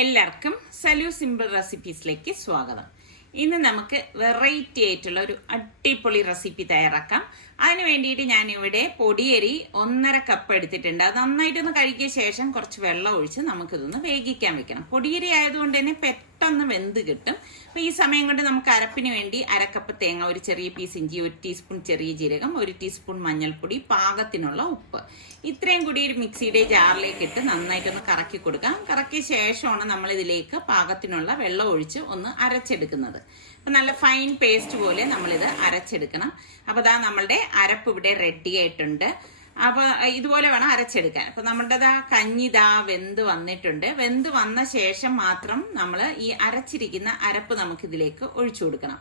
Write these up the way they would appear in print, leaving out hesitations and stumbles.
എല്ലാവർക്കും സലു സിമ്പിൾ റെസിപ്പീസിലേക്ക് സ്വാഗതം. ഇന്ന് നമുക്ക് വെറൈറ്റി ആയിട്ടുള്ള ഒരു അടിപൊളി റെസിപ്പി തയ്യാറാക്കാം. അതിന് വേണ്ടിയിട്ട് ഞാനിവിടെ പൊടിയരി 1.5 കപ്പ് എടുത്തിട്ടുണ്ട്. അത് നന്നായിട്ടൊന്ന് കഴുകിയ ശേഷം കുറച്ച് വെള്ളം ഒഴിച്ച് നമുക്കിതൊന്ന് വേവിക്കാൻ വെക്കണം. പൊടിയരി ആയതുകൊണ്ട് തന്നെ പെട്ടെന്ന് വെന്ത് കിട്ടും. അപ്പോൾ ഈ സമയം കൊണ്ട് നമുക്ക് അരപ്പിന് വേണ്ടി 1/2 കപ്പ് തേങ്ങ, ഒരു ചെറിയ പീസ് ഇഞ്ചി, 1 ടീസ്പൂൺ ചെറിയ ജീരകം, 1 ടീസ്പൂൺ മഞ്ഞൾപ്പൊടി, പാകത്തിനുള്ള ഉപ്പ്, ഇത്രയും കൂടി ഒരു മിക്സിയുടെ ജാറിലേക്ക് ഇട്ട് നന്നായിട്ടൊന്ന് കറക്കി കൊടുക്കാം. കറക്കിയ ശേഷമാണ് നമ്മൾ ഇതിലേക്ക് പാകത്തിനുള്ള വെള്ളം ഒഴിച്ച് ഒന്ന് അരച്ചെടുക്കുന്നത്. അപ്പം നല്ല ഫൈൻ പേസ്റ്റ് പോലെ നമ്മളിത് അരച്ചെടുക്കണം. അപ്പോൾ ഇതാ നമ്മളുടെ അരപ്പ് ഇവിടെ റെഡി ആയിട്ടുണ്ട്. അപ്പോൾ ഇതുപോലെ വേണം അരച്ചെടുക്കാൻ. അപ്പോൾ നമ്മുടെ കഞ്ഞി വെന്ത് വന്നിട്ടുണ്ട്. വെന്ത് വന്ന ശേഷം മാത്രം നമ്മൾ ഈ അരച്ചിരിക്കുന്ന അരപ്പ് നമുക്കിതിലേക്ക് ഒഴിച്ചു കൊടുക്കണം.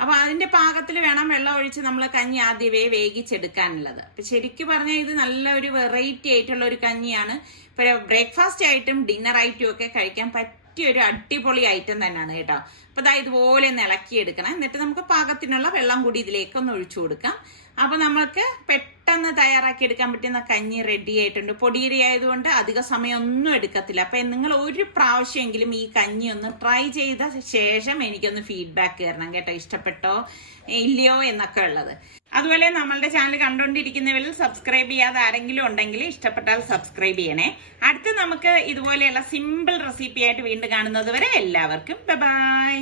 അപ്പോൾ അതിൻ്റെ പാകത്തിൽ വേണം വെള്ളം ഒഴിച്ച് നമ്മൾ കഞ്ഞി ആദ്യമേ വേവിച്ചെടുക്കാനുള്ളത്. അപ്പം ശരിക്കും പറഞ്ഞാൽ ഇത് നല്ല ഒരു വെറൈറ്റി ആയിട്ടുള്ള ഒരു കഞ്ഞിയാണ്. ഇപ്പോൾ ബ്രേക്ക്ഫാസ്റ്റ് ആയിട്ടും ഡിന്നർ ആയിട്ടും ഒക്കെ കഴിക്കാൻ പറ്റിയൊരു അടിപൊളി ഐറ്റം തന്നെയാണ് കേട്ടോ. അപ്പോൾ ഇതുപോലെ ഒന്ന് ഇളക്കിയെടുക്കണം. എന്നിട്ട് നമുക്ക് പാകത്തിനുള്ള വെള്ളം കൂടി ഇതിലേക്ക് ഒന്ന് ഒഴിച്ചു കൊടുക്കാം. അപ്പോൾ നമ്മൾക്ക് പെട്ടെന്ന് തയ്യാറാക്കി എടുക്കാൻ പറ്റുന്ന കഞ്ഞി റെഡി ആയിട്ടുണ്ട്. പൊടിയരി ആയതുകൊണ്ട് അധിക സമയമൊന്നും എടുക്കത്തില്ല. അപ്പം നിങ്ങൾ ഒരു പ്രാവശ്യമെങ്കിലും ഈ കഞ്ഞി ഒന്ന് ട്രൈ ചെയ്ത ശേഷം എനിക്കൊന്ന് ഫീഡ്ബാക്ക് തരണം കേട്ടോ, ഇഷ്ടപ്പെട്ടോ ഇല്ലയോ എന്നൊക്കെ ഉള്ളത്. അതുപോലെ നമ്മളുടെ ചാനൽ കണ്ടുകൊണ്ടിരിക്കുന്നവരിൽ സബ്സ്ക്രൈബ് ചെയ്യാതെ ആരെങ്കിലും ഉണ്ടെങ്കിൽ ഇഷ്ടപ്പെട്ടാൽ സബ്സ്ക്രൈബ് ചെയ്യണേ. അടുത്ത് നമുക്ക് ഇതുപോലെയുള്ള സിമ്പിൾ റെസിപ്പി ആയിട്ട് വീണ്ടും കാണുന്നത് വരെ എല്ലാവർക്കും ബൈ.